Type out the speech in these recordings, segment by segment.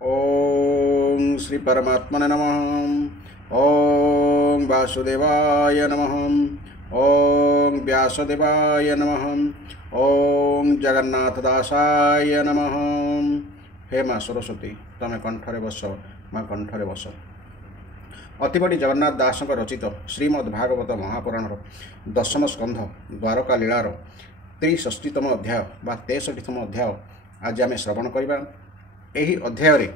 ओम श्री परमात्मने नमः। ओम वासुदेवाय नमः। ओम व्यासदेवाय नमः। ओम जगन्नाथदासाय नमः। हे माँ सरस्वती तमें कंठरे बस, माँ कंठरे बस। अतिबड़ी जगन्नाथ दास रचित श्रीमद्भागवत महापुराण दशम स्कंध द्वारका लीलार 63तम अध्याय बा 63तम अध्याय आज आम श्रवण करवा। यही अध्याय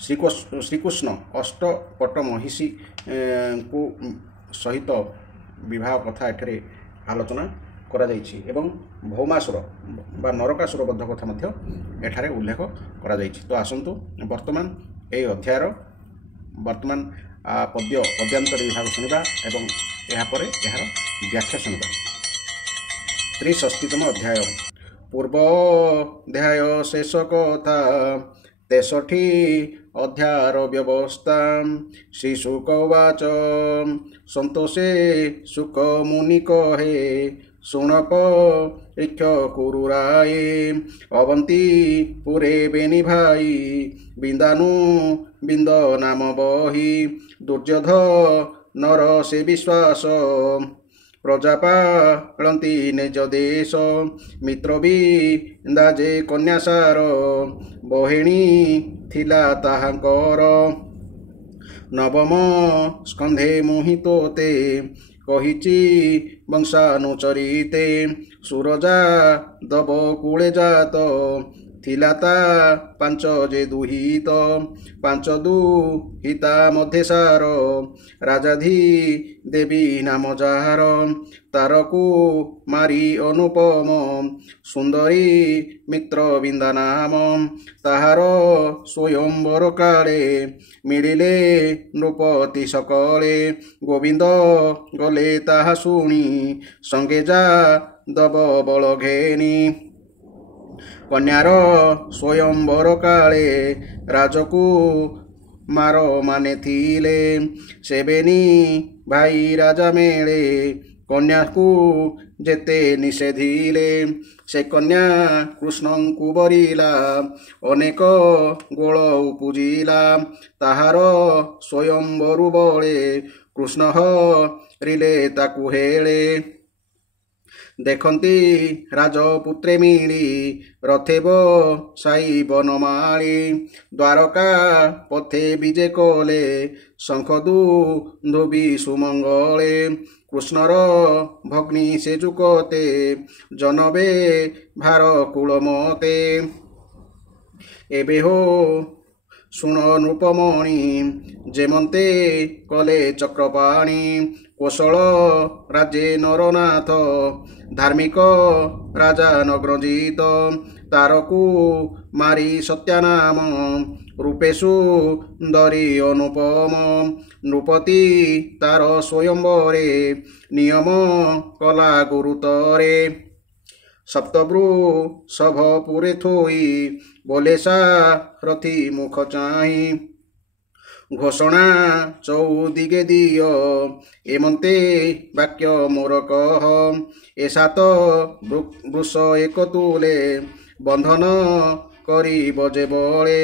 श्रीकृष्ण अष्टपट महिषी को सहित विवाह कथा एठरे आलोचना करा जाइछि एवं भौमासुर बा नरकासुर बद्ध कथा मध्य एठारे उल्लेख करा जाइछि। तो आसंतु वर्तमान यही अध्यायर वर्तमान पद्यांतर विभाग शुणा एवं यापर यार व्याख्या शुणा। 63तम अध्याय पूर्व अध्याय शेष कथा 63 अध्यायर व्यवस्था। श्री शुक उवाच संतोषे शुक मुनि कहे शुणप ऋक्ष कुरुराये अवंती पुरे बेनि भाई बिंदानु बिंद नाम बही दुर्योध नर से विश्वास प्रजापालंती निज देश मित्र भी दाजे कन्यासार बहिणी थिला ताहांकर नवम स्कंधे मोहितोते कहिची वंशानुचरिते सुरजा दब कूले जात थिला ता पांच जे दुहित पांच दुहिता मध्य सार राजाधी देवी नाम जार तारकु मारी अनुपम सुंदरी मित्र बिंदा नाम ताहार स्वयंवर काले मिलिले नृपति सकले गोविंद गले ताहा शुणी संगे जा दब बल घेनी कन्यार स्वयंवर काले राजकु मार माने थिले सेबेनी भाई राजा मेले कन्या को जेते निषेधिले से कन्या कृष्ण को बरिला अनेक गोल उपुजिला ताहार स्वयंवरु बले कृष्ण रिले ताकु हेले देखती राजपुत्रे मिली रथेब साई बनमाली द्वारका पथे विजे कले शंखदू धोबी सुमंगले कृष्णर भग्नी से जुकते जनबे भार कुलमते एबे हो शुण नृपमणि जेमंते कले चक्रपाणी कौशल राज्ये नरनाथ धार्मिक राजा नग्रजित तारकु मारी सत्यानाम रूपेशु दरी अनुपम नृपति तार स्वयंवरे नियम कला गुरुतरे सप्तभ्रू सभ पुरे थोई बोले सा रथी मुख चाही घोषणा चौदिगे दिय एमंते वाक्य मोर कह एसा तो वृष एक तुले बंधन करी बजे बले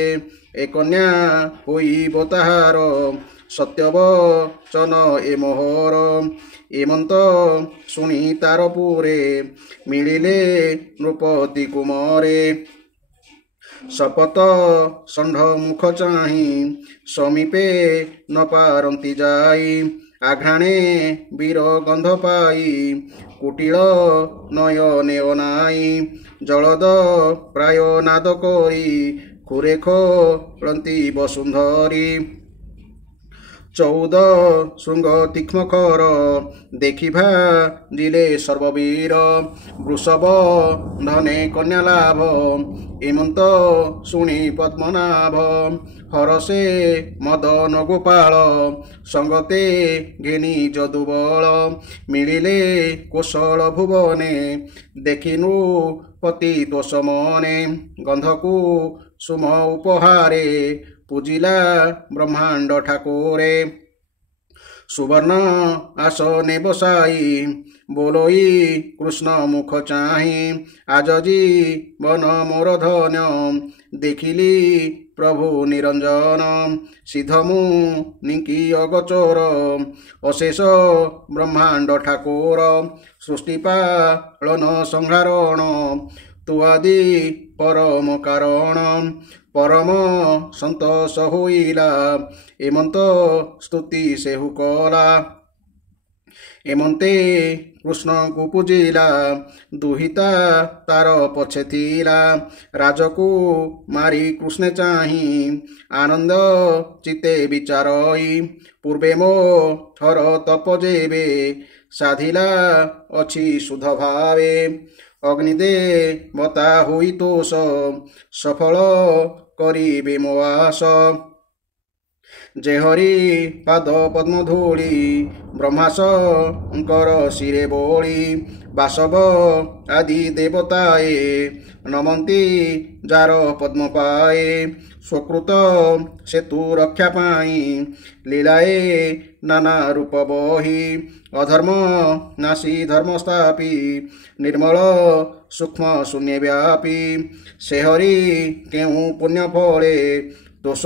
ए कन्या होइब ताहार सत्यवचन ए मोहर एमंत शुणी तार पुरे मिलिले नृपति कुमारे शपथ षंढ मुख चाही समीपे न पारंती जाई आघ्राणे वीर गंध पाई कुटिल नयने अनाई जलद प्राय नाद करी खुरे खोलंती वसुंधरी 14 श्रृंग तीक्ष्ण खर देखिभा जिले सर्ववीर वृषभ धने कन्या लाभ एमंत शुणी पद्मनाभ हरसे मदन गोपाल संगते घेनी जदुबल मिलिले कौशल भुवने देखिनु पति दोष मने गंधकु सुम उपहारे पूजिला ब्रह्मांड ठाकुरे सुवर्ण आसने बसाई बोलोई कृष्ण मुख चाहि आज जीवन मोर धन्य देखिली प्रभु निरंजन सिद्ध मुनिकी अगोचर अशेष ब्रह्मांड ठाकुर सृष्टि पालन संहारण तु आदि परम कारण परम संतोष होइला एमंत स्तुति सेहु कला एमंते कृष्ण को पूजिला दुहिता तार पछे थिला राजकु मारी कृष्ण चाहि आनंद चिते विचारई पूर्वे मो थर तप जेबे साधिला अछि शुद्ध भावे अग्निदे बता होई तोष सफल करिबे मो आस जे हरि पाद पद्म धूली ब्रह्माशंकर शिरे बोली बासव आदि देवताए नमंती जार पद्म पाए स्वकृत सेतु रक्षा पाई लीलाए नाना रूप बही अधर्म नासी धर्म स्थापी निर्मल सूक्ष्म शून्य व्यापी से हरि केउ पुण्य फले दोष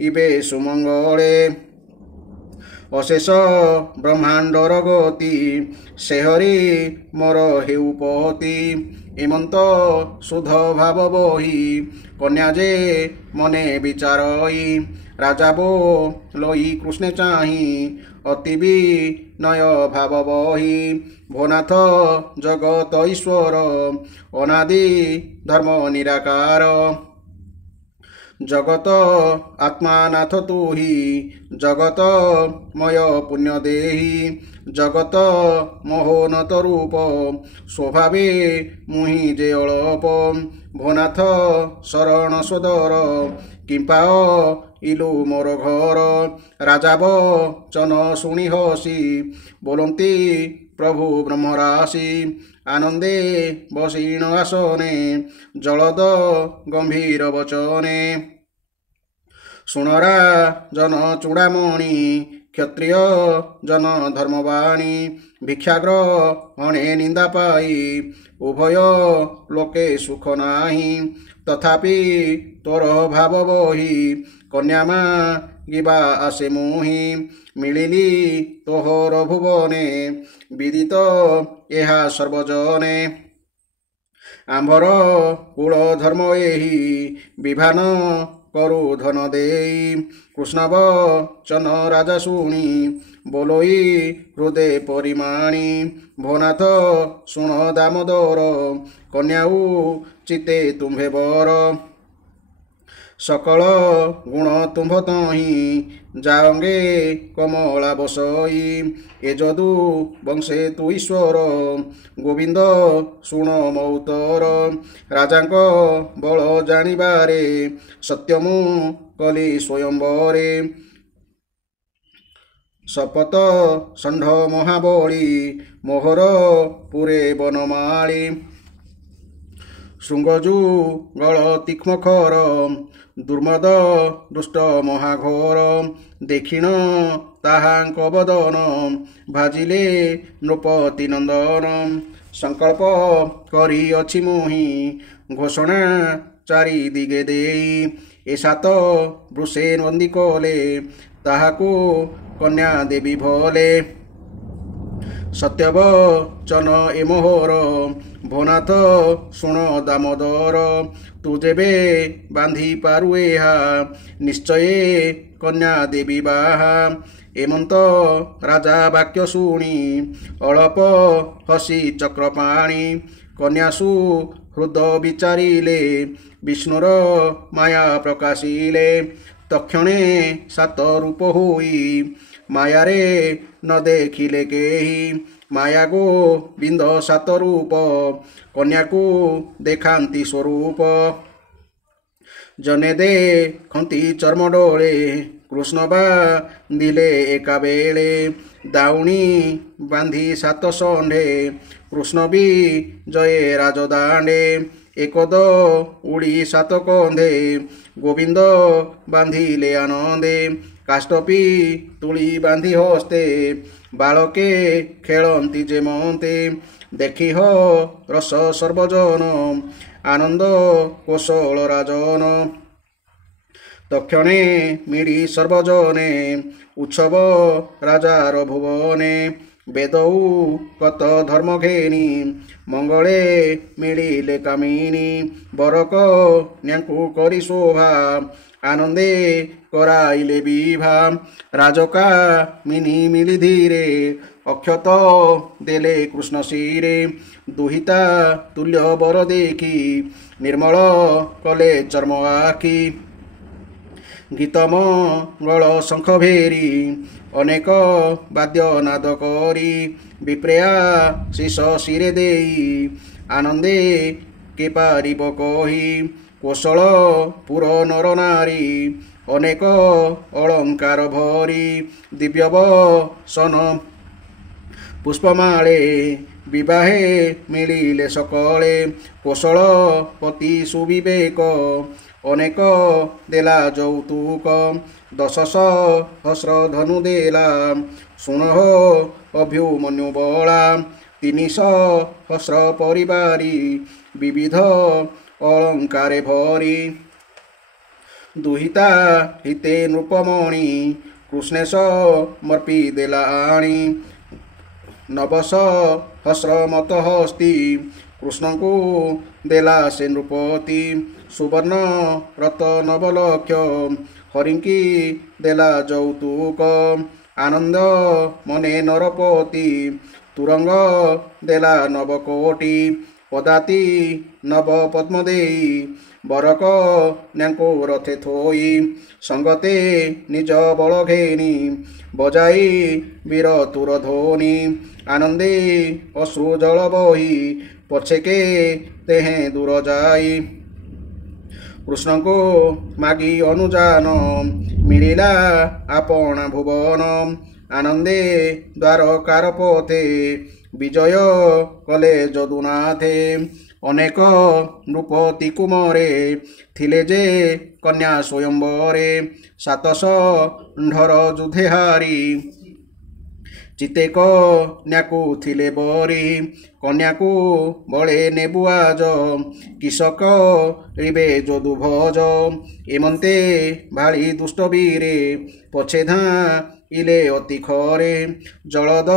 इबे सुमंगले अशेष ब्रह्मांडर गति से हरि मोर हेउपति एमंत शुद्ध भाव बही कन्या जे मने विचारई राजा बो लई कृष्ण चाहि अति विनय भाव बही भोनाथ जगत ईश्वर अनादि धर्म निराकार जगत आत्मानाथ तू ही जगत मय पुण्य देही जगत मोहनत रूप स्वभावे मुहि जे अळप भोनाथ शरण सदर किंपाओ इलु मोर घर राजा बचन शुणी हसी बोलती प्रभु ब्रह्मराशि आनंदे बसीण आसने जलद गंभीर वचने सुणरा जन चूड़ामणि क्षत्रिय जन धर्मवाणी भिक्षाग्र हणे निंदा पाई उभय लोके सुख नाही तथापि तोर भाव बही कन्यामा गिबा आसे मुहि मिलिली तोहर भुवने विदित एहा सर्वजने आंभर कुल धर्म एहि विभान करु धन देई कृष्ण वचन राजा शुणी बोलोई हृदय परिमाणी भोनाथ शुण दामोदर कन्याऊ चिते तुम्भे बर सकल गुण तुम्भ तहि जाओगे कमला बसई ए जदु वंशे तु ईश्वर गोविंद शुण मौतर राजांक बल जानिबारे सत्यमु कली स्वयंवरे शपथ षण्ढ महाबली मोहर पुरे बनमाली शृंगजु गल तीक्ष्म खर दुर्मद दुष्ट महाघोर देखिण ताहांक बदन भाजिले नृपति नंदन संकल्प करी अछि मुहि घोषणा चारि दिगे देई ए सात वृषे नंदी कले ताहाकु कन्या देवी भले सत्यवचन ए मोहर भोनाथ शुण दामोदर तू जेबे बांधी पारु एहा निश्चय कन्या देवी बाहा एमंत राजा वाक्य शुणी अळप हसी चक्रपाणी कन्यासु हृद विचारिले विष्णुर माया प्रकाशिले तक्षणे सात रूप होई मायारे न देखिले केही माया गो बिंद सात रूप कन्या को देखांती स्वरूप जने दे खंती चर्म डोळे कृष्ण बांधिले एका बेळे दाउणी बांधी सात षण्ढे कृष्ण भी जये राजदांडे एकद उड़ी सात कंधे गोविंद बांधिले आनंदे କାଷ୍ଟପି ତୁଳି ବାନ୍ଧି ହସ୍ତେ ବାଳକେ ଖେଳନ୍ତି ଯେମନ୍ତେ ଦେଖିହ ରସ ସର୍ବଜନ ଆନନ୍ଦ କୋଶଳ ରାଜନ ତକ୍ଷଣେ ମିଳି ସର୍ବଜନେ ଉତ୍ସବ ରାଜାର ଭୁବନେ ବେଦଉ କତ ଧର୍ମ ଘେନି ମଙ୍ଗଳେ ମିଳିଲେ କାମିନୀ ବରକ ନ୍ୟାଙ୍କୁ କରି ଶୋଭା ଆନନ୍ଦେ କରାଇଲେ ବିଭା ରାଜକା ମିନି ମିଳି ଧୀରେ ଅକ୍ଷତ ଦେଲେ କୃଷ୍ଣ ଶିରେ ଦୁହିତା ତୁଲ୍ୟ ବର ଦେଖି ନିର୍ମଳ କଲେ ଚର୍ମ ଆଖି ଗୀତମଙ୍ଗଳ ଶଙ୍ଖ ଭେରି ଅନେକ ବାଦ୍ୟ ନାଦ କରି ବିପ୍ରେୟା ଶୀଷ ଶିରେ ଦେଇ ଆନନ୍ଦେ କେ ପାରିବ କହି କୋଶଳ ପୁର ନର ନାରୀ ଅନେକ ଅଳଙ୍କାର ଭରି ଦିବ୍ୟବସନ ପୁଷ୍ପମାଳେ ବିବାହେ ମିଳିଲେ ସକଳେ କୋଶଳ ପତି ସୁବିବେକ ଅନେକ ଦେଲା ଯୌତୁକ 10,000 ଧନୁ ଦେଲା ଶୁଣହ ଅଭ୍ୟୁମନ୍ୟୁ ବଳା 300 ପରିବାରୀ ବିବିଧ ଅଳଙ୍କାରେ ଭରି ଦୁହିତା ହିତେ ନୃପମଣି କୃଷ୍ଣେଶ ମର୍ପି ଦେଲା ଆଣି 9,000 ମତ ହସ୍ତି କୃଷ୍ଣଙ୍କୁ ଦେଲା ସେ ନୃପତି ସୁବର୍ଣ୍ଣ ରତ 9 ଲକ୍ଷ ହରିଙ୍କି ଦେଲା ଯୌତୁକ ଆନନ୍ଦ ମନେ ନରପତି ତୁରଙ୍ଗ ଦେଲା 9 କୋଟି ପଦାତି 9 ପଦ୍ମ ଦେଇ ବରକ ନ୍ୟାଙ୍କୁ ରଥେ ଥୋଇ ସଙ୍ଗତେ ନିଜ ବଳ ଘେନି ବଜାଇ ବୀର ତୁର ଧ୍ୱନି ଆନନ୍ଦେ ଅଶ୍ରୁ ଜଳ ବହି ପଛେକେ ତେହେଁ ଦୂର ଯାଇ କୃଷ୍ଣଙ୍କୁ ମାଗି ଅନୁଯାନ ମିଳିଲା ଆପଣା ଭୁବନ ଆନନ୍ଦେ ଦ୍ୱାରକାର ପଥେ ବିଜୟ କଲେ ଯଦୁନାଥେ ଅନେକ ନୃପତି କୁମରେ ଥିଲେ ଯେ କନ୍ୟା ସ୍ୱୟମ୍ବରେ 700 ଯୁଧେ ହାରି ଚିତେକ ନ୍ୟାକୁ ଥିଲେ ବରି କନ୍ୟାକୁ ବଳେ ନେବୁ ଆଜ କିଶକ ରିବେ ଯଦୁ ଭଜ ଏମନ୍ତେ ଭାଳି ଦୁଷ୍ଟ ବୀରେ ପଛେ ଧାଇଲେ ଅତି ଖରେ ଜଳଦ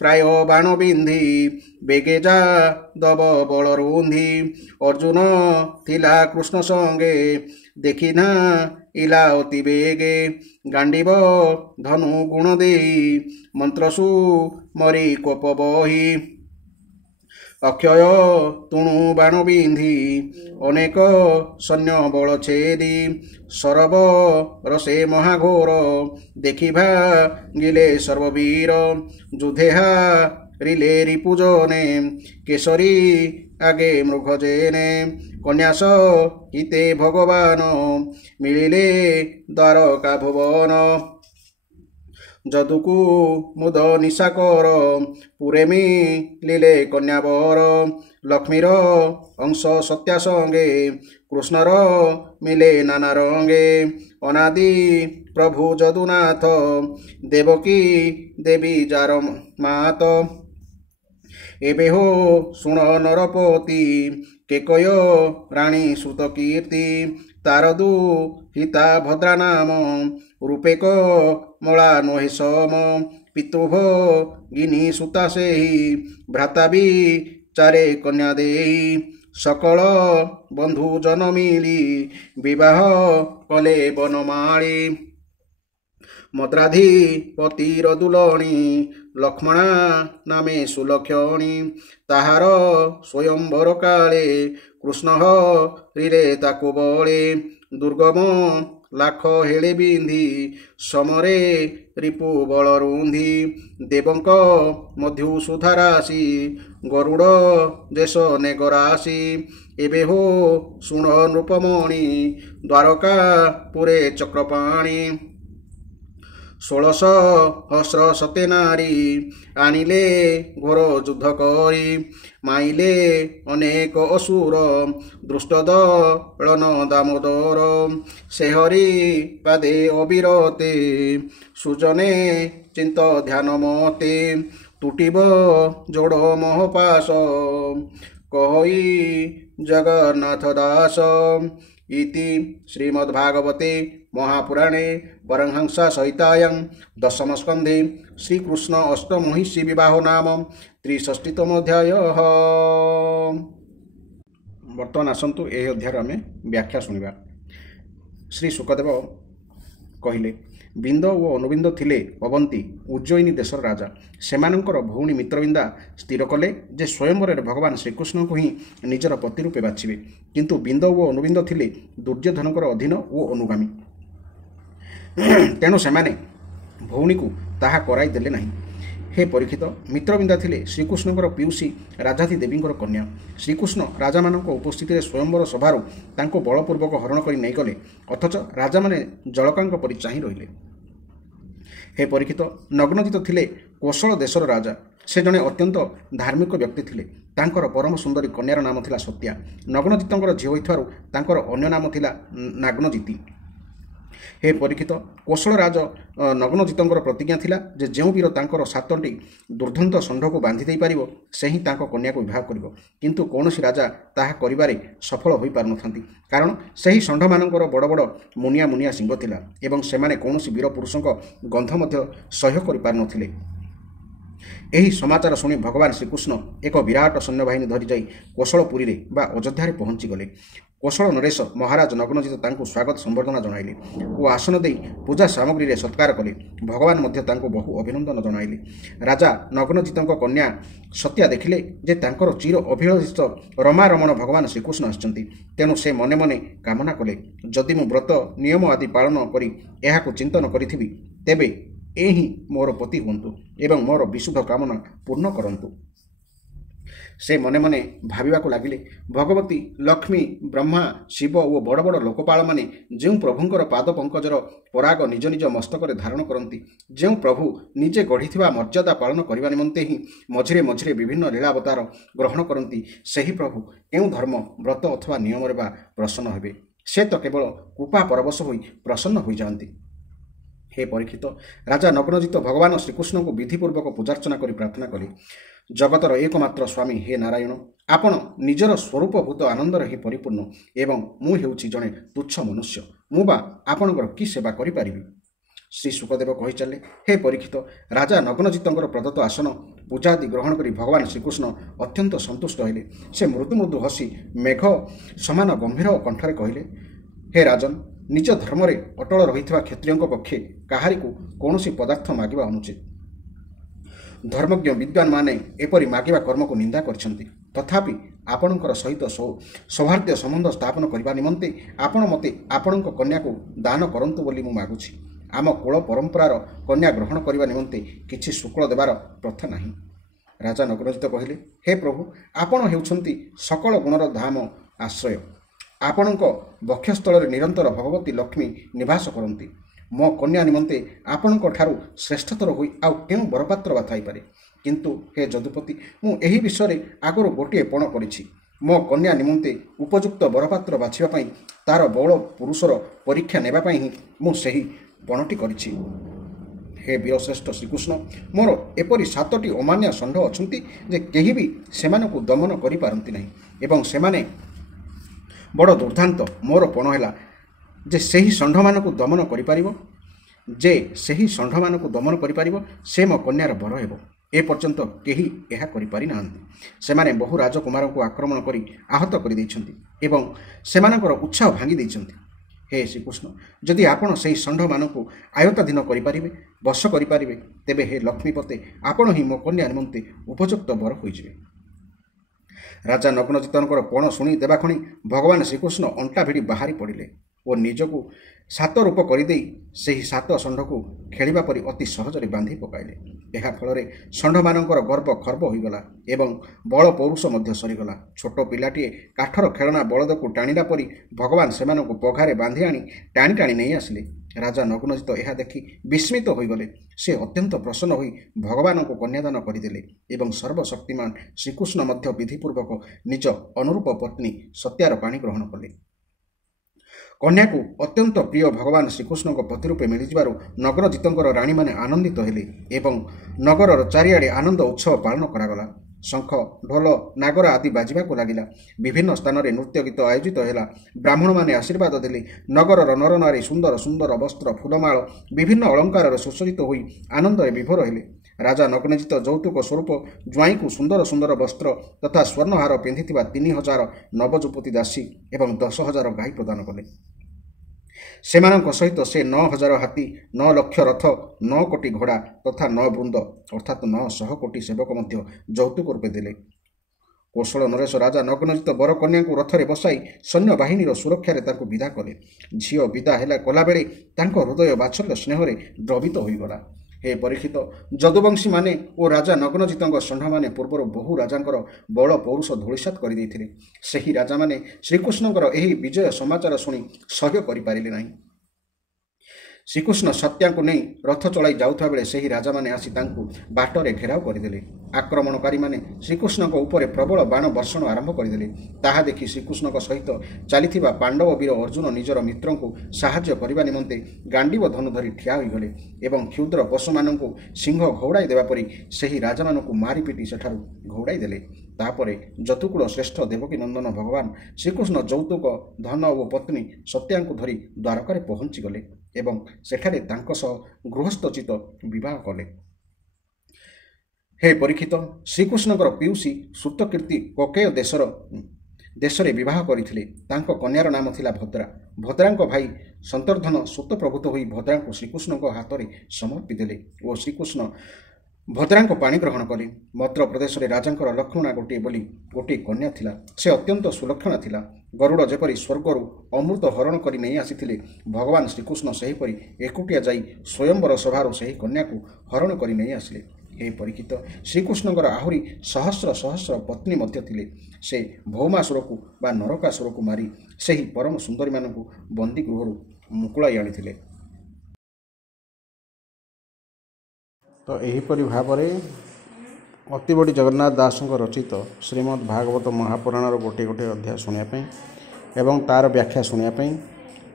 ପ୍ରାୟ ବାଣ ବିନ୍ଧି ବେଗେ ଯା ଦବ ବଳ ରୁନ୍ଧି ଅର୍ଜୁନ ଥିଲା କୃଷ୍ଣ ସଙ୍ଗେ ଦେଖି ଇଲା ଅତି ବେଗେ ଗାଣ୍ଡିବ ଧନୁ ଗୁଣ ଦେଇ ମନ୍ତ୍ରସୁ ମରି କୋପ ବହି ଅକ୍ଷୟ ତୁଣୁ ବାଣ ବିନ୍ଧି ଅନେକ ସୈନ୍ୟ ବଳ ଛେଦି ସରବ ରସେ ମହାଘୋର ଦେଖିବା ଗିଲେ ସର୍ବବୀର ଯୁଧେ ହାରିଲେ ରିପୁଜନେ କେଶରୀ ଆଗେ ମୃଗ ଜେନେ କନ୍ୟାସ ହିତେ ଭଗବାନ ମିଳିଲେ ଦ୍ୱାରକା ଭୁବନ ଯଦୁକୁ ମୁଦ ନିଶାକର ପୁରେ ମିଳିଲେ କନ୍ୟାବର ଲକ୍ଷ୍ମୀର ଅଂଶ ସତ୍ୟା ସଙ୍ଗେ କୃଷ୍ଣର ମିଳେ ନାନା ରଙ୍ଗେ ଅନାଦି ପ୍ରଭୁ ଯଦୁନାଥ ଦେବକୀ ଦେବୀ ଯାର ମାତ ଏବେ ହୋ ଶୁଣ ନରପତି କେକୟ ରାଣୀ ଶ୍ରୁତ କୀର୍ତ୍ତି ତାର ଦୁହିତା ଭଦ୍ରା ନାମ ରୂପେକ ମଳା ନୁହେଁ ସମ ପିତୃଭ ଗିନି ସୁତା ସେହି ଭ୍ରାତା ବି ଚାରେ କନ୍ୟା ଦେଇ ସକଳ ବନ୍ଧୁ ଜନ ମିଳି ବିବାହ କଲେ ବନମାଳି ମଦ୍ରାଧିପତିର ଦୁଲଣୀ ଲକ୍ଷ୍ମଣା ନାମେ ସୁଲକ୍ଷଣୀ ତାହାର ସ୍ୱୟଂବର କାଳେ କୃଷ୍ଣ ହରିରେ ତାକୁ ବଳେ ଦୁର୍ଗମ ଲାଖ ହେଳେ ବିନ୍ଧି ସମରେ ରିପୁ ବଳ ରୁନ୍ଧି ଦେବଙ୍କ ମଧ୍ୟୁ ସୁଧାରାଶି ଗରୁଡ଼ ଦେଶ ନେଗରାଶି ଏବେ ହୋ ଶୁଣ ନୃପମଣି ଦ୍ୱାରକା ପୁରେ ଚକ୍ରପାଣି ଷୋଳଶହସ୍ର ସତେ ନାରୀ ଆଣିଲେ ଘୋର ଯୁଦ୍ଧ କରି ମାଇଲେ ଅନେକ ଅସୁର ଦୃଷ୍ଟ ଦଳନ ଦାମୋଦର ସେ ହରି ପାଦେ ଅବିରତେ ସୁଜନେ ଚିନ୍ତ ଧ୍ୟାନ ମତେ ତୁଟିବ ଯୋଡ଼ ମୋହପାଶ କହି ଜଗନ୍ନାଥ ଦାସ ଇତି ଶ୍ରୀମଦ୍ଭାଗବତେ ମହାପୁରାଣେ ପରମହଂସ ସହିତାୟାଂ ଦଶମ ସ୍କନ୍ଧେ ଶ୍ରୀକୃଷ୍ଣ ଅଷ୍ଟମହିଷୀ ବିବାହ ନାମ 63ତମ ଅଧ୍ୟାୟ। ବର୍ତ୍ତମାନ ଆସନ୍ତୁ ଏହି ଅଧ୍ୟାୟର ଆମେ ବ୍ୟାଖ୍ୟା ଶୁଣିବା। ଶ୍ରୀ ଶୁକଦେବ କହିଲେ, ବିନ୍ଦ ଓ ଅନୁବିନ୍ଦ ଥିଲେ ଅବନ୍ତୀ ଉଜ୍ଜୟିନୀ ଦେଶର ରାଜା। ସେମାନଙ୍କର ଭଉଣୀ ମିତ୍ରବିନ୍ଦା ସ୍ଥିର କଲେ ଯେ ସ୍ୱୟଂବରରେ ଭଗବାନ ଶ୍ରୀକୃଷ୍ଣଙ୍କୁ ହିଁ ନିଜର ପତି ରୂପେ ବାଛିବେ। କିନ୍ତୁ ବିନ୍ଦ ଓ ଅନୁବିନ୍ଦ ଥିଲେ ଦୁର୍ଯ୍ୟୋଧନଙ୍କର ଅଧୀନ ଓ ଅନୁଗାମୀ। ତେଣୁ ସେମାନେ ଭଉଣୀକୁ ତାହା କରାଇ ଦେଲେ ନାହିଁ। ହେ ପରୀକ୍ଷିତ, ମିତ୍ରବିନ୍ଦା ଥିଲେ ଶ୍ରୀକୃଷ୍ଣଙ୍କର ପିଉସୀ ରାଜାଧି ଦେବୀଙ୍କର କନ୍ୟା। ଶ୍ରୀକୃଷ୍ଣ ରାଜାମାନଙ୍କ ଉପସ୍ଥିତିରେ ସ୍ୱୟଂବର ସଭାରୁ ତାଙ୍କୁ ବଳପୂର୍ବକ ହରଣ କରି ନେଇଗଲେ, ଅଥଚ ରାଜାମାନେ ଜଳକାଙ୍କ ପରି ଚାହିଁ ରହିଲେ। ହେ ପରୀକ୍ଷିତ, ନଗ୍ନଜିତ ଥିଲେ କୋଶଳ ଦେଶର ରାଜା। ସେ ଜଣେ ଅତ୍ୟନ୍ତ ଧାର୍ମିକ ବ୍ୟକ୍ତି ଥିଲେ। ତାଙ୍କର ପରମ ସୁନ୍ଦରୀ କନ୍ୟାର ନାମ ଥିଲା ସତ୍ୟା। ନଗ୍ନଜିତଙ୍କର ଝିଅ ହୋଇଥିବାରୁ ତାଙ୍କର ଅନ୍ୟ ନାମ ଥିଲା ନାଗ୍ନଜିତି। ହେ ପରୀକ୍ଷିତ, କୋଶଳ ରାଜ ନଗ୍ନଜିତଙ୍କର ପ୍ରତିଜ୍ଞା ଥିଲା ଯେ ଯେଉଁ ବୀର ତାଙ୍କର 7ଟି ଦୁର୍ଦ୍ଧନ୍ତ ଷଣ୍ଢକୁ ବାନ୍ଧି ଦେଇପାରିବ ସେ ହିଁ ତାଙ୍କ କନ୍ୟାକୁ ବିବାହ କରିବ। କିନ୍ତୁ କୌଣସି ରାଜା ତାହା କରିବାରେ ସଫଳ ହୋଇପାରୁନଥାନ୍ତି, କାରଣ ସେହି ଷଣ୍ଢମାନଙ୍କର ବଡ଼ ବଡ଼ ମୁନିଆ ମୁନିଆ ଶିଙ୍ଗ ଥିଲା ଏବଂ ସେମାନେ କୌଣସି ବୀର ପୁରୁଷଙ୍କ ଗନ୍ଧ ମଧ୍ୟ ସହ୍ୟ କରିପାରୁନଥିଲେ। ଏହି ସମାଚାର ଶୁଣି ଭଗବାନ ଶ୍ରୀକୃଷ୍ଣ ଏକ ବିରାଟ ସୈନ୍ୟବାହିନୀ ଧରି ଯାଇ କୋଶଳପୁରୀରେ ବା ଅଯୋଧ୍ୟାରେ ପହଞ୍ଚିଗଲେ। କୋଶଳ ନରେଶ ମହାରାଜ ନଗ୍ନଜିତ ତାଙ୍କୁ ସ୍ୱାଗତ ସମ୍ବର୍ଦ୍ଧନା ଜଣାଇଲେ ଓ ଆସନ ଦେଇ ପୂଜା ସାମଗ୍ରୀରେ ସତ୍କାର କଲେ। ଭଗବାନ ମଧ୍ୟ ତାଙ୍କୁ ବହୁ ଅଭିନନ୍ଦନ ଜଣାଇଲେ। ରାଜା ନଗ୍ନଜିତଙ୍କ କନ୍ୟା ସତ୍ୟା ଦେଖିଲେ ଯେ ତାଙ୍କର ଚିର ଅଭିଳଷିତ ରମାରମଣ ଭଗବାନ ଶ୍ରୀକୃଷ୍ଣ ଆସିଛନ୍ତି। ତେଣୁ ସେ ମନେ ମନେ କାମନା କଲେ, ଯଦି ମୁଁ ବ୍ରତ ନିୟମ ଆଦି ପାଳନ କରି ଏହାକୁ ଚିନ୍ତନ କରିଥିବି, ତେବେ ଏ ହିଁ ମୋର ପତି ହୁଅନ୍ତୁ ଏବଂ ମୋର ବିଶୁଦ୍ଧ କାମନା ପୂର୍ଣ୍ଣ କରନ୍ତୁ। ସେ ମନେ ମନେ ଭାବିବାକୁ ଲାଗିଲେ, ଭଗବତୀ, ଲକ୍ଷ୍ମୀ, ବ୍ରହ୍ମା, ଶିବ ଓ ବଡ଼ ବଡ଼ ଲୋକପାଳମାନେ ଯେଉଁ ପ୍ରଭୁଙ୍କର ପାଦ ପଙ୍କଜର ପରାଗ ନିଜ ନିଜ ମସ୍ତକରେ ଧାରଣ କରନ୍ତି, ଯେଉଁ ପ୍ରଭୁ ନିଜେ ଗଢ଼ିଥିବା ମର୍ଯ୍ୟାଦା ପାଳନ କରିବା ନିମନ୍ତେ ହିଁ ମଝିରେ ମଝିରେ ବିଭିନ୍ନ ଲୀଳାବତାର ଗ୍ରହଣ କରନ୍ତି, ସେହି ପ୍ରଭୁ କେଉଁ ଧର୍ମ, ବ୍ରତ ଅଥବା ନିୟମରେ ବା ପ୍ରସନ୍ନ ହେବେ? ସେ ତ କେବଳ କୃପା ପରବଶ ହୋଇ ପ୍ରସନ୍ନ ହୋଇଯାଆନ୍ତି। ହେ ପରୀକ୍ଷିତ, ରାଜା ନଗ୍ନଜିତ ଭଗବାନ ଶ୍ରୀକୃଷ୍ଣଙ୍କୁ ବିଧିପୂର୍ବକ ପୂଜାର୍ଚ୍ଚନା କରି ପ୍ରାର୍ଥନା କଲେ, ଜଗତର ଏକମାତ୍ର ସ୍ୱାମୀ ହେ ନାରାୟଣ, ଆପଣ ନିଜର ସ୍ୱରୂପଭୂତ ଆନନ୍ଦରେ ହିଁ ପରିପୂର୍ଣ୍ଣ ଏବଂ ମୁଁ ହେଉଛି ଜଣେ ତୁଚ୍ଛ ମନୁଷ୍ୟ। ମୁଁ ବା ଆପଣଙ୍କର କି ସେବା କରିପାରିବି? ଶ୍ରୀ ଶୁକଦେବ କହିଚାଲିଲେ, ହେ ପରୀକ୍ଷିତ, ରାଜା ନଗ୍ନଜିତଙ୍କର ପ୍ରଦତ୍ତ ଆସନ ପୂଜାଦି ଗ୍ରହଣ କରି ଭଗବାନ ଶ୍ରୀକୃଷ୍ଣ ଅତ୍ୟନ୍ତ ସନ୍ତୁଷ୍ଟ ହେଲେ। ସେ ମୃଦୁ ମୃଦୁ ହସି ମେଘ ସମାନ ଗମ୍ଭୀର କଣ୍ଠରେ କହିଲେ, ହେ ରାଜନ, ନିଜ ଧର୍ମରେ ଅଟଳ ରହିଥିବା କ୍ଷତ୍ରିୟଙ୍କ ପକ୍ଷେ କାହାରିକୁ କୌଣସି ପଦାର୍ଥ ମାଗିବା ଅନୁଚିତ। ଧର୍ମଜ୍ଞ ବିଦ୍ୱାନମାନେ ଏପରି ମାଗିବା କର୍ମକୁ ନିନ୍ଦା କରିଛନ୍ତି। ତଥାପି ଆପଣଙ୍କର ସହିତ ସୌହାର୍ଦ୍ଦ୍ୟ ସମ୍ବନ୍ଧ ସ୍ଥାପନ କରିବା ନିମନ୍ତେ ଆପଣ ମୋତେ ଆପଣଙ୍କ କନ୍ୟାକୁ ଦାନ କରନ୍ତୁ ବୋଲି ମୁଁ ମାଗୁଛି। ଆମ କୁଳ ପରମ୍ପରାର କନ୍ୟା ଗ୍ରହଣ କରିବା ନିମନ୍ତେ କିଛି ଶୁକ୍ଳ ଦେବାର ପ୍ରଥା ନାହିଁ। ରାଜା ନଗ୍ନଜିତ କହିଲେ, ହେ ପ୍ରଭୁ, ଆପଣ ହେଉଛନ୍ତି ସକଳ ଗୁଣର ଧାମ ଆଶ୍ରୟ। ଆପଣଙ୍କ ବକ୍ଷସ୍ଥଳରେ ନିରନ୍ତର ଭଗବତୀ ଲକ୍ଷ୍ମୀ ନିବାସ କରନ୍ତି। ମୋ କନ୍ୟା ନିମନ୍ତେ ଆପଣଙ୍କ ଠାରୁ ଶ୍ରେଷ୍ଠତର ହୋଇ ଆଉ କେଉଁ ବରପାତ୍ର ବା ଥାଇପାରେ? କିନ୍ତୁ ହେ ଯଦୁପତି, ମୁଁ ଏହି ବିଷୟରେ ଆଗରୁ ଗୋଟିଏ ପଣ କରିଛି। ମୋ କନ୍ୟା ନିମନ୍ତେ ଉପଯୁକ୍ତ ବରପାତ୍ର ବାଛିବା ପାଇଁ, ତାର ବଳ ପୁରୁଷର ପରୀକ୍ଷା ନେବା ପାଇଁ ହିଁ ମୁଁ ସେହି ପଣଟି କରିଛି। ହେ ବୀରଶ୍ରେଷ୍ଠ ଶ୍ରୀକୃଷ୍ଣ, ମୋର ଏପରି 7ଟି ଅମାନ୍ୟ ଷଣ୍ଢ ଅଛନ୍ତି ଯେ କେହି ବି ସେମାନଙ୍କୁ ଦମନ କରିପାରନ୍ତି ନାହିଁ ଏବଂ ସେମାନେ ବଡ଼ ଦୁର୍ଦ୍ଦାନ୍ତ। ମୋର ପଣ ହେଲା ଯେ ସେହି ଷଣ୍ଢମାନଙ୍କୁ ଦମନ କରିପାରିବ ସେ ମୋ କନ୍ୟାର ବର ହେବ। ଏପର୍ଯ୍ୟନ୍ତ କେହି ଏହା କରିପାରି ନାହାନ୍ତି। ସେମାନେ ବହୁ ରାଜକୁମାରଙ୍କୁ ଆକ୍ରମଣ କରି ଆହତ କରିଦେଇଛନ୍ତି ଏବଂ ସେମାନଙ୍କର ଉତ୍ସାହ ଭାଙ୍ଗି ଦେଇଛନ୍ତି। ହେ ଶ୍ରୀକୃଷ୍ଣ, ଯଦି ଆପଣ ସେହି ଷଣ୍ଢମାନଙ୍କୁ ଆୟତ୍ତାଧୀନ କରିପାରିବେ, ବଶ କରିପାରିବେ, ତେବେ ହେ ଲକ୍ଷ୍ମୀପତେ, ଆପଣ ହିଁ ମୋ କନ୍ୟା ନିମନ୍ତେ ଉପଯୁକ୍ତ ବର ହୋଇଯିବେ। ରାଜା ନଗ୍ନଜିତଙ୍କର ପଣ ଶୁଣି ଦେବା କ୍ଷଣି ଭଗବାନ ଶ୍ରୀକୃଷ୍ଣ ଅଣ୍ଟା ଭିଡ଼ି ବାହାରି ପଡ଼ିଲେ ଓ ନିଜକୁ 7 ରୂପ କରିଦେଇ ସେହି 7 ଷଣ୍ଢକୁ ଖେଳିବା ପରି ଅତି ସହଜରେ ବାନ୍ଧି ପକାଇଲେ। ଏହା ଫଳରେ ଷଣ୍ଢମାନଙ୍କର ଗର୍ବ ଖର୍ବ ହୋଇଗଲା ଏବଂ ବଳ ପୌରୁଷ ମଧ୍ୟ ସରିଗଲା। ଛୋଟ ପିଲାଟିଏ କାଠର ଖେଳନା ବଳଦକୁ ଟାଣିଲା ପରି ଭଗବାନ ସେମାନଙ୍କୁ ପଘାରେ ବାନ୍ଧି ଆଣି ଟାଣି ଟାଣି ନେଇ ଆସିଲେ। राजा नग्नजित यह देखि विस्मित होगले। से अत्यंत प्रसन्न होई भगवान को कन्यादान करदेले एवं सर्वशक्तिमान श्रीकृष्ण मध्य विधिपूर्वक निज अनुरूप पत्नी सत्यार पाणी ग्रहण कले। कन्या को अत्यंत प्रिय भगवान श्रीकृष्ण पति रूपे मिलଯିबारु नग्नजितंकर राणी माने आनंदित हेले एवं नगरर चारिआडे आनंद उत्सव पालन करागला। शंख ढोल नागरा आदि बाजिबा को लागिला। विभिन्न स्थान में नृत्य गीत आयोजित हैला। ब्राह्मण माने आशीर्वाद देले। नगरर नरनारी सुंदर सुंदर वस्त्र फूलमाल विभिन्न अलंकार सुसज्जित होई आनंद विभोर हेले। राजा नग्नजित यौतुक स्वरूप ज्वाई को सुंदर सुंदर वस्त्र तथा स्वर्णहार पिंधिथिबा 3000 नवजुपति दासी एवं 10,000 गाई प्रदान कले। सेमानंक सहित से 9,000 हाथी 9 लक्ष रथ 9 कोटी घोड़ा तथा 9 वृंद अर्थात 900 कोटी सेवक मध्य यौतुक रूपे देले। कौशल नरेश राजा नग्नजित बर कन्या को रथरे बसाई सैन्य बाहिनी सुरक्षा तांको विदा कले। झील विदा हेला कला बेले तांको हृदय बात्सल्य स्नेह द्रवित होईगला। हे परीक्षित जदुवंशी माने और राजा नग्नजित षंढ माने पूर्वर बहु राजांकर बल पौरुष धूलिसात कर देथिले। सेही राजा माने श्रीकृष्णकर एही विजय समाचार शुणी सह्य करि पारिले नाही। श्रीकृष्ण सत्या को नहीं रथ चलाई जाउथा बेले सेही राजा माने आसी तांको बाटरे घेराव करदेले। आक्रमणकारी माने श्रीकृष्ण ऊपर प्रबल बाण वर्षण आरंभ करदेले। ताहा देखि श्रीकृष्ण सहित चलीथिबा पांडव वीर अर्जुन निजर मित्रों को साहाय्य करने निमंते गांडीव धनु धरी ठिया होइगले एवं क्षुद्र पशु माननकु सिंह घौड़ाई देवा परी सेही राजा माननकु मारी पिटी सेठारु घौड़ाई देले। तापरे जतुकुल श्रेष्ठ देवकी नंदन भगवान श्रीकृष्ण यौतुक धन और पत्नी सत्यांकु धरी द्वारकारे पहुंची गले एवं सेठारे तांको सह गृहस्थोचित विवाह कले। हे परीक्षित श्रीकृष्णकर पियूसी सुतकीर्ति ककेय देशरे विवाह करथिले। तांको कन्यार नाम थिला भद्रा। भद्रांको भाई संतर्धन सुत प्रभुत होई भद्रांको श्रीकृष्णको हातरे समर्पी देले और श्रीकृष्ण भद्रांको पाणी ग्रहण कले। मद्र प्रदेश रे राजांकर लक्ष्मणा गोटे कन्या थिला। से अत्यंत सुलक्षणा थिला। गरुड़ जेपरी स्वर्गरु अमृत हरण करी नहीं आसीथिले भगवान श्रीकृष्ण सेहीपरि एकुटिया जाई स्वयंवर सभारु सेही कन्या को हरण करी नहीं आसिले। हे परीक्षित श्रीकृष्णकर आहुरी सहस्र सहस्र पत्नी मध्य थिले। से भौमासुर को बा नरकासुर को मारी सेही परम सुंदरी मानकु बंदी गृहरु मुकुलाई आनिथिले। तो एहीपरि भावरे अति बड़ी जगन्नाथ दास रचित श्रीमद् भागवत महापुराण गोटे गोटे अध्याय शुणापी एवं तार व्याख्या शुणापी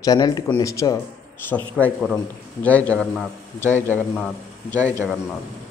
चैनल को निश्चय सब्सक्राइब करंतु। जय जगन्नाथ जय जगन्नाथ जय जगन्नाथ।